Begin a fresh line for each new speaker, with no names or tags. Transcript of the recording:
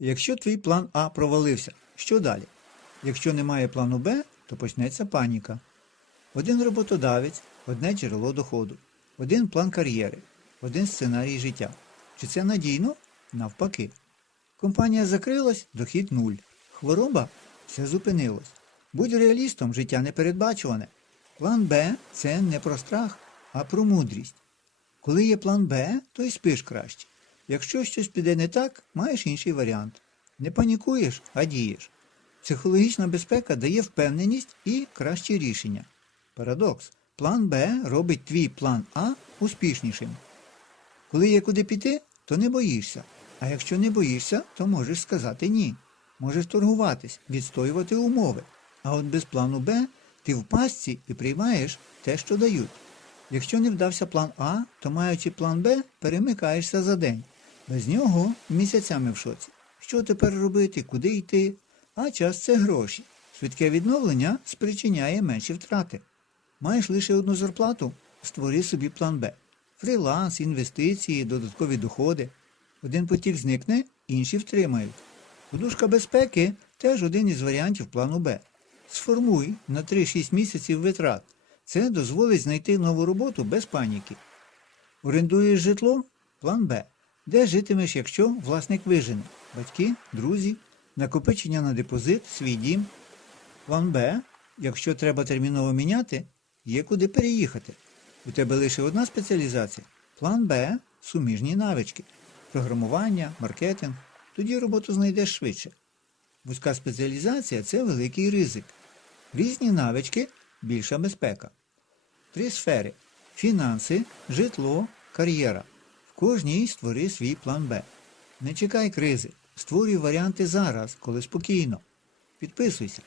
Якщо твій план А провалився, що далі? Якщо немає плану Б, то почнеться паніка. Один роботодавець, одне джерело доходу, один план кар'єри, один сценарій життя. Чи це надійно? Навпаки. Компанія закрилась, дохід нуль. Хвороба все зупинилось. Будь реалістом, життя непередбачуване. План Б це не про страх, а про мудрість. Коли є план Б, то й спиш краще. Якщо щось піде не так, маєш інший варіант. Не панікуєш, а дієш. Психологічна безпека дає впевненість і кращі рішення. Парадокс. План Б робить твій план А успішнішим. Коли є куди піти, то не боїшся. А якщо не боїшся, то можеш сказати ні. Можеш торгуватись, відстоювати умови. А от без плану Б ти в пастці і приймаєш те, що дають. Якщо не вдався план А, то маючи план Б, перемикаєшся за день. Без нього місяцями в шоці. Що тепер робити, куди йти? А час це гроші. Швидке відновлення спричиняє менші втрати. Маєш лише одну зарплату, створи собі план Б. Фриланс, інвестиції, додаткові доходи. Один потік зникне, інші втримають. Подушка безпеки теж один із варіантів плану Б. Сформуй на 3-6 місяців витрат. Це дозволить знайти нову роботу без паніки. Орендуєш житло? План Б. Де житимеш, якщо власник вижене? Батьки, друзі, накопичення на депозит, свій дім. План Б. Якщо треба терміново міняти, є куди переїхати. У тебе лише одна спеціалізація. План Б суміжні навички. Програмування, маркетинг. Тоді роботу знайдеш швидше. Вузька спеціалізація це великий ризик. Різні навички більша безпека. Три сфери: фінанси, житло, кар'єра. Кожній створи свій план Б. Не чекай кризи. Створюй варіанти зараз, коли спокійно. Підписуйся.